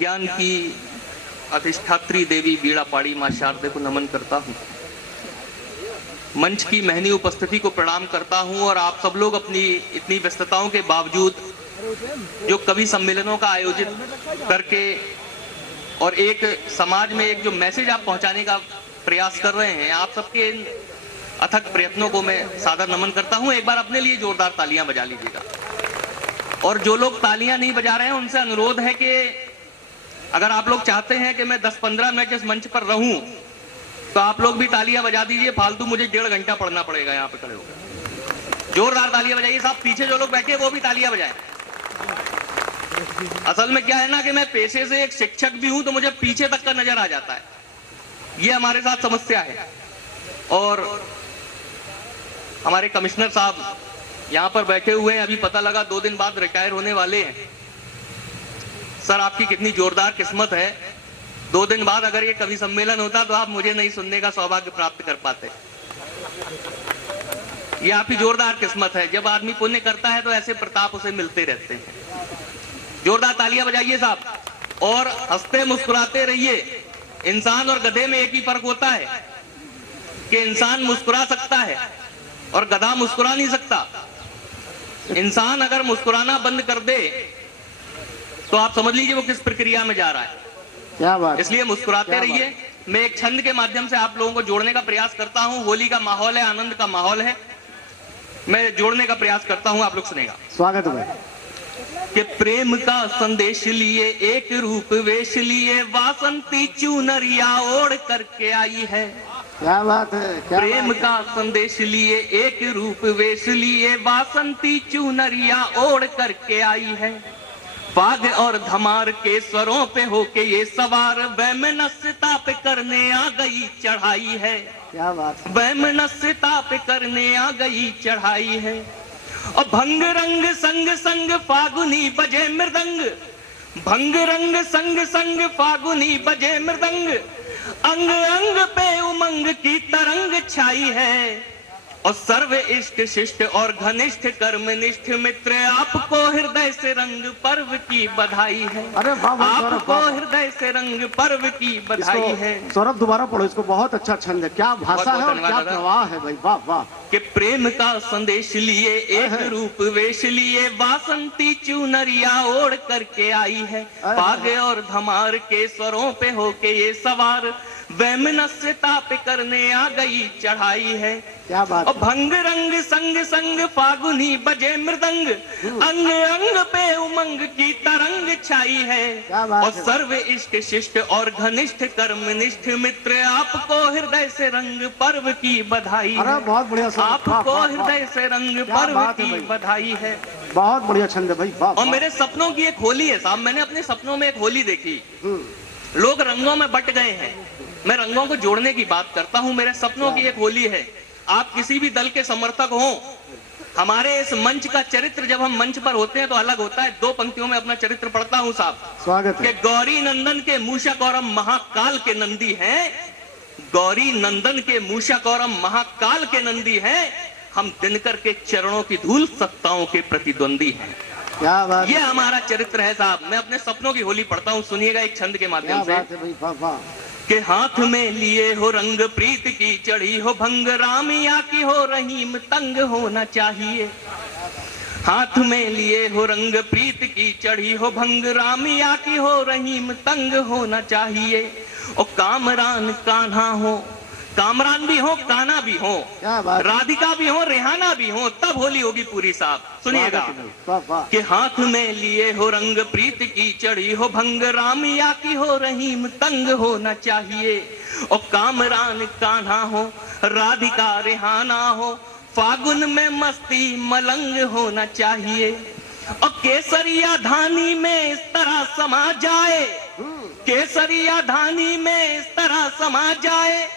विज्ञान की अधिष्ठात्री देवी बीड़ापाड़ी मां शारदे को नमन करता हूं। मंच की महनी उपस्थिति को प्रणाम करता हूं और आप सब लोग अपनी इतनी व्यस्तताओं के बावजूद जो कवि सम्मेलनों का आयोजित करके और एक समाज में एक जो मैसेज आप पहुंचाने का प्रयास कर रहे हैं, आप सबके इन अथक प्रयत्नों को मैं सादर नमन करता हूं। एक बार अपने लिए जोरदार तालियां बजा लीजिएगा। और जो लोग तालियां नहीं बजा रहे हैं उनसे अनुरोध है कि अगर आप लोग चाहते हैं कि मैं 10-15 मिनट इस मंच पर रहूं तो आप लोग भी तालियां बजा दीजिए। फालतू मुझे 1.5 घंटा पढ़ना पड़ेगा यहाँ पे खड़े होकर। जोरदार तालियां बजाइए साहब। पीछे जो लोग बैठे हैं वो भी तालियां बजाएं। असल में क्या है ना कि मैं पेशे से एक शिक्षक भी हूं तो मुझे पीछे तक का नजर आ जाता है। ये हमारे साथ समस्या है। और हमारे कमिश्नर साहब यहां पर बैठे हुए हैं, अभी पता लगा 2 दिन बाद रिटायर होने वाले हैं। सर आपकी कितनी जोरदार किस्मत है, 2 दिन बाद अगर ये कवि सम्मेलन होता तो आप मुझे नहीं सुनने का सौभाग्य प्राप्त कर पाते। ये आपकी जोरदार किस्मत है। जब आदमी पुण्य करता है तो ऐसे प्रताप उसे मिलते रहते हैं। जोरदार तालियां बजाइए साहब और हंसते मुस्कुराते रहिए। इंसान और गधे में एक ही फर्क होता है कि इंसान मुस्कुरा सकता है और गधा मुस्कुरा नहीं सकता। इंसान अगर मुस्कुराना बंद कर दे तो आप समझ लीजिए वो किस प्रक्रिया में जा रहा है। क्या बात। इसलिए मुस्कुराते रहिए। मैं एक छंद के माध्यम से आप लोगों को जोड़ने का प्रयास करता हूं। होली का माहौल है, आनंद का माहौल है, मैं जोड़ने का प्रयास करता हूं। आप लोग सुनेगा। स्वागत है कि प्रेम का संदेश लिए एक रूप वेश लिए वासंती चुनरिया ओढ़ करके आई है। क्या बात है। प्रेम का संदेश लिए एक रूप वेश लिए वासंती चुनरिया ओढ़ करके आई है। फाग और धमार के स्वरों पे होके ये सवार वैमनस्यता पे करने आ गई चढ़ाई है। क्या बात। वैमनस्यता पे करने आ गई चढ़ाई है। और भंग रंग संग संग फागुनी बजे मृदंग, भंग रंग संग संग फागुनी बजे मृदंग, अंग अंग पे उमंग की तरंग छाई है। और सर्व इष्ट शिष्ट और घनिष्ठ कर्मनिष्ठ मित्र आपको हृदय से रंग पर्व की बधाई है। अरे वाह, आपको हृदय से रंग पर्व की बधाई है। सौरभ दोबारा पढ़ो इसको, बहुत अच्छा छंद है। क्या भाषा है और क्या प्रवाह है भाई, वाह वाह। कि प्रेम का संदेश लिए एक रूप वेश लिए वासंती चुनरिया ओढ़ करके आई है। पागे और धमार के स्वरों पे होके ये सवार वैमनस्यता पे करने आ गई चढ़ाई है। क्या बात। और भंग रंग संग संग फागुनी बजे मृदंग, अंग अंग पे उमंग की तरंग छाई है। और सर्व इष्ट शिष्ट और घनिष्ठ कर्मनिष्ठ मित्र आपको हृदय से रंग पर्व की बधाई है। बहुत बढ़िया। आपको हृदय से रंग पर्व की बधाई है। बहुत बढ़िया छंद है भाई, वाह। और मेरे सपनों की एक होली है साहब। मैंने अपने सपनों में एक होली देखी। लोग रंगों में बट गए हैं, मैं रंगों को जोड़ने की बात करता हूं। मेरे सपनों की एक होली है। आप किसी भी दल के समर्थक हो, हमारे इस मंच का चरित्र जब हम मंच पर होते हैं तो अलग होता है। 2 पंक्तियों में अपना चरित्र पढ़ता हूं साहब। स्वागत है। कि गौरी नंदन के मूषक और हम महाकाल के नंदी हैं। गौरी नंदन के मूषक और हम महाकाल के नंदी हैं। हम दिनकर के चरणों की धूल सत्ताओं के प्रतिद्वंदी हैं। क्या बात। ये हमारा चरित्र है साहब। मैं अपने सपनों की होली पढ़ता हूं, सुनिएगा एक छंद के माध्यम से। के हाथ में लिए हो रंग प्रीत की चढ़ी हो भंग, रामिया की हो रहीम तंग होना चाहिए। हाथ में लिए हो रंग प्रीत की चढ़ी हो भंग, रामिया की हो रहीम तंग होना चाहिए। और कामरान कान्हा हो, कामरान भी हो कान्हा भी हो, राधिका भी हो रेहाना भी हो, तब होली होगी पूरी साहब। सुनिएगा कि हाथ में लिए हो रंग प्रीत की चढ़ी हो भंग, रामिया की हो रहीम तंग होना चाहिए। और कामरान कान्हा हो, राधिका रेहाना हो, फागुन में मस्ती मलंग होना चाहिए। और केसरिया धानी में इस तरह समा जाए, केसरिया धानी में इस तरह समा जाए,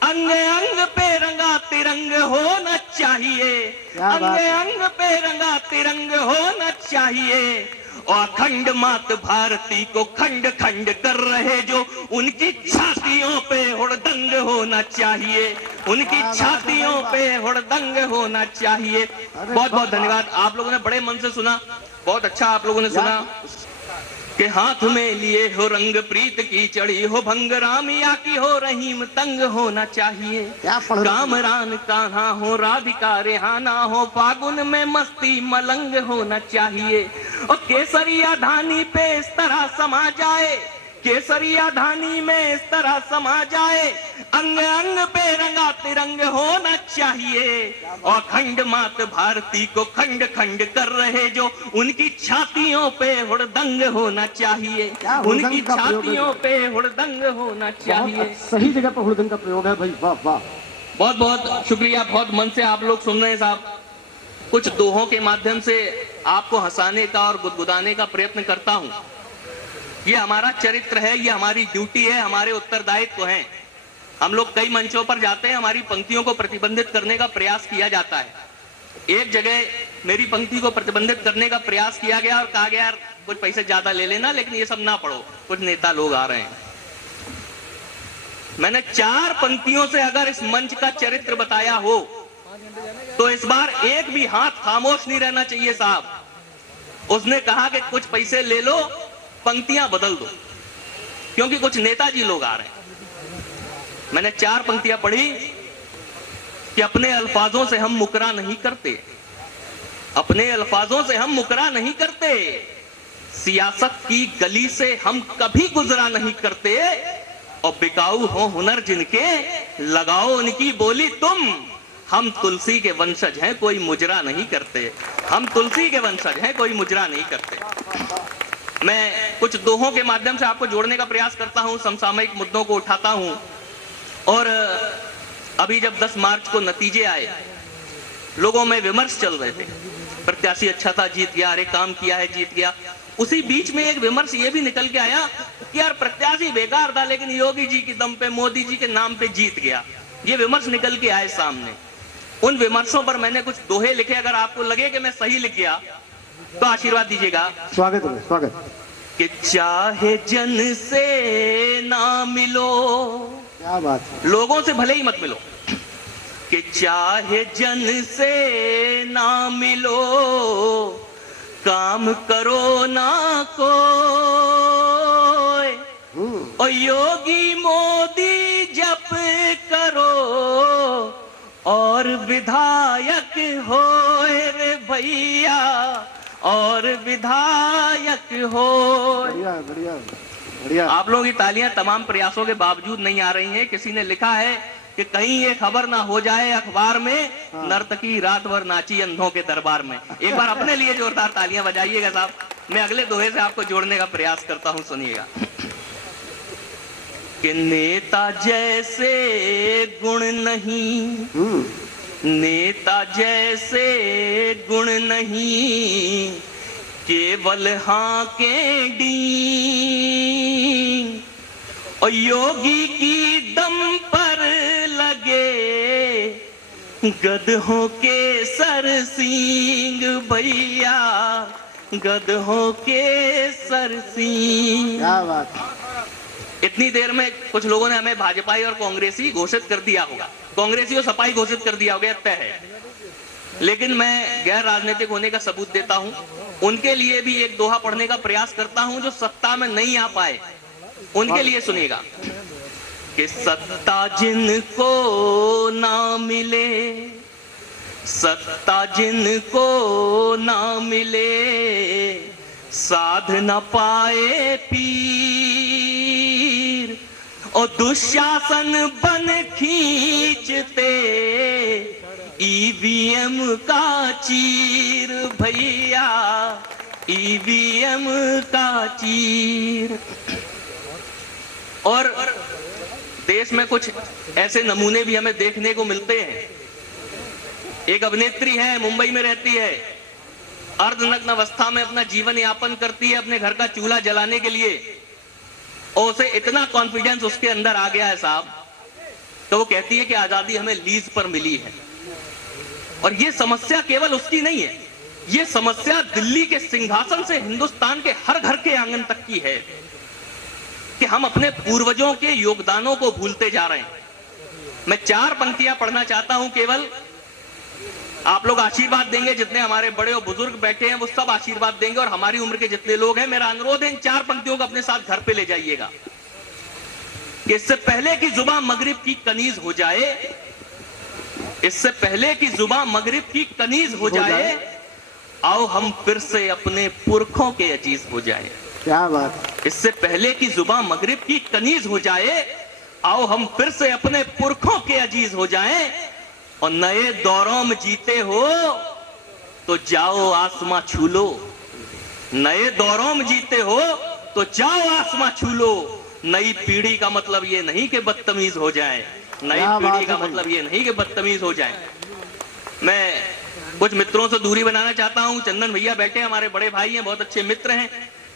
अंग अंग पे रंगा तिरंग होना चाहिए। अंग अंग पे रंगा तिरंग होना चाहिए। और अखंड मात भारती को खंड खंड कर रहे जो, उनकी छातियों पे हुड़दंग होना चाहिए। उनकी छातियों पे हुड़दंग होना चाहिए। बहुत बहुत धन्यवाद। आप लोगों ने बड़े मन से सुना, बहुत अच्छा आप लोगों ने सुना। के हाथ में लिए हो रंग प्रीत की चढ़ी हो भंग रामिया की हो रहीम तंग होना चाहिए। क्या पढ़ रहे हो? कामरान कान्हा हो राधिका रेहाना हो फागुन में मस्ती मलंग होना चाहिए। और केसरिया धानी पे इस तरह समा जाए, केसरिया धानी में इस तरह समा जाए, अंग अंग पे रंगा तिरंग होना चाहिए। और खंड मात भारती को खंड खंड कर रहे जो उनकी छातियों पे हुड़दंग होना चाहिए, क्या हुड़दंग उनकी का प्रयोग है? छातियों पे हुड़दंग होना चाहिए। बहुत सही जगह पर हुड़दंग का प्रयोग है भाई, वाह वाह। बहुत बहुत शुक्रिया, बहुत मन से आप लोग सुन रहे हैं साहब। कुछ दोहों के माध्यम से आपको हंसाने का और गुदगुदाने का प्रयत्न करता हूं। ये हमारा चरित्र है, ये हमारी ड्यूटी है, हमारे उत्तरदायित्व हैं। हम लोग कई मंचों पर जाते हैं, हमारी पंक्तियों को प्रतिबंधित करने का प्रयास किया जाता है। एक जगह मेरी पंक्ति को प्रतिबंधित करने का प्रयास किया गया और कहा गया यार कुछ पैसे ज्यादा ले लेना, लेकिन ये सब ना पढ़ो, कुछ नेता लोग आ रहे हैं। मैंने 4 पंक्तियों से अगर इस मंच का चरित्र बताया हो तो इस बार एक भी हाथ खामोश नहीं रहना चाहिए साहब। उसने कहा कि कुछ पैसे ले लो, पंक्तियां बदल दो, क्योंकि कुछ नेताजी लोग आ रहे हैं। मैंने 4 पंक्तियां पढ़ी कि अपने अल्फाजों से हम मुकरा नहीं करते, अपने अल्फाजों से हम मुकरा नहीं करते, सियासत की गली से हम कभी गुजरा नहीं करते, और बिकाऊ हो हुनर जिनके लगाओ उनकी बोली तुम, हम तुलसी के वंशज हैं कोई मुजरा नहीं करते, हम तुलसी के वंशज हैं कोई मुजरा नहीं करते। मैं कुछ दोहों के माध्यम से आपको जोड़ने का प्रयास करता हूं, समसामयिक मुद्दों को उठाता हूं। और अभी जब 10 मार्च को नतीजे आए, लोगों में विमर्श चल रहे थे, प्रत्याशी अच्छा था जीत गया, अरे काम किया है जीत गया। उसी बीच में एक विमर्श ये भी निकल के आया कि यार प्रत्याशी बेकार था लेकिन योगी जी की दम पे, मोदी जी के नाम पे जीत गया। ये विमर्श निकल के आए सामने। उन विमर्शों पर मैंने कुछ दोहे लिखे, अगर आपको लगे कि मैं सही लिख गया तो आशीर्वाद दीजिएगा। स्वागत है, स्वागत। कि चाहे जन से ना मिलो, क्या बात है, लोगों से भले ही मत मिलो, कि चाहे जन से ना मिलो, काम करो ना कोई, और योगी मोदी जप करो, और विधायक हो रे भैया, और विधायक हो। बढ़िया बढ़िया बढ़िया। आप लोगों की तालियां तमाम प्रयासों के बावजूद नहीं आ रही हैं। किसी ने लिखा है कि कहीं ये खबर ना हो जाए अखबार में, नर्तकी रात भर नाची अंधों के दरबार में। एक बार अपने लिए जोरदार तालियां बजाइएगा साहब। मैं अगले दोहे से आपको जोड़ने का प्रयास करता हूं, सुनिएगा। कि नेता जैसे गुण नहीं, नेता जैसे गुण नहीं, केवल हाँ के डींग, और योगी की दम पर लगे गधों के सर सींग भैया, गधों के सर सींग। क्या बात। इतनी देर में कुछ लोगों ने हमें भाजपाई और कांग्रेसी घोषित कर दिया होगा, कांग्रेसी और सपाई घोषित कर दिया होगा, तय है। लेकिन मैं गैर राजनीतिक होने का सबूत देता हूं। उनके लिए भी एक दोहा पढ़ने का प्रयास करता हूं जो सत्ता में नहीं आ पाए, उनके लिए सुनिएगा। कि सत्ता जिनको ना मिले, सत्ता जिनको ना मिले, साध न पाए पीर, और दुशासन बन खींचते ईवीएम का चीर भैया, ईवीएम का चीर। और देश में कुछ ऐसे नमूने भी हमें देखने को मिलते हैं। एक अभिनेत्री है, मुंबई में रहती है, अर्धनग्न अवस्था में अपना जीवन यापन करती है अपने घर का चूल्हा जलाने के लिए, और उसे इतना कॉन्फिडेंस उसके अंदर आ गया है साहब, तो वो कहती है कि आजादी हमें लीज पर मिली है। और ये समस्या केवल उसकी नहीं है, ये समस्या दिल्ली के सिंहासन से हिंदुस्तान के हर घर के आंगन तक की है कि हम अपने पूर्वजों के योगदानों को भूलते जा रहे हैं। मैं 4 पंक्तियां पढ़ना चाहता हूं केवल, आप लोग आशीर्वाद देंगे, जितने हमारे बड़े और बुजुर्ग बैठे हैं वो सब आशीर्वाद देंगे, और हमारी उम्र के जितने लोग हैं, मेरा अनुरोध है इन 4 पंक्तियों को अपने साथ घर पे ले जाइएगा। इससे पहले कि जुबान मगरिब की कनीज हो जाए, इससे पहले कि जुबान मगरिब की कनीज हो जाए, आओ हम फिर से अपने पुरखों के अजीज हो जाए। क्या बात। इससे पहले कि जुबान मगरिब की कनीज हो जाए, आओ हम फिर से अपने पुरखों के अजीज हो जाएं, और नए दौरों में जीते हो तो जाओ आसमां छू लो। नए दौरों में जीते हो तो जाओ आसमां छू लो। नई पीढ़ी का मतलब ये नहीं कि बदतमीज हो जाए, नई पीढ़ी का मतलब ये नहीं कि बदतमीज हो जाए। मैं कुछ मित्रों से दूरी बनाना चाहता हूं। चंदन भैया बैठे, हमारे बड़े भाई हैं, बहुत अच्छे मित्र हैं,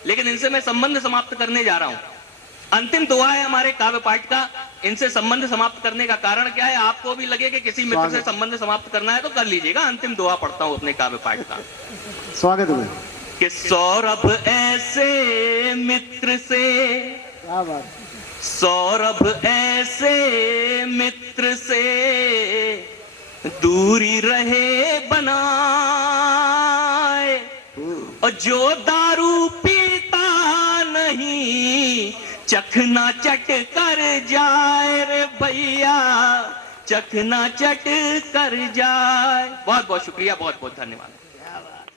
लेकिन इनसे मैं संबंध समाप्त करने जा रहा हूं। अंतिम दुआ है हमारे काव्य पाठ का। इनसे संबंध समाप्त करने का कारण क्या है? आपको भी लगे कि किसी मित्र से संबंध समाप्त करना है तो कर लीजिएगा। अंतिम दुआ पढ़ता हूं अपने काव्य पाठ का। स्वागत है कि सौरभ ऐसे मित्र से, क्या बात, सौरभ ऐसे मित्र से दूरी रहे बनाए, और जो दारू पीता नहीं चखना चट कर जाए रे भैया, चखना चट कर जाए। बहुत बहुत शुक्रिया, बहुत बहुत धन्यवाद।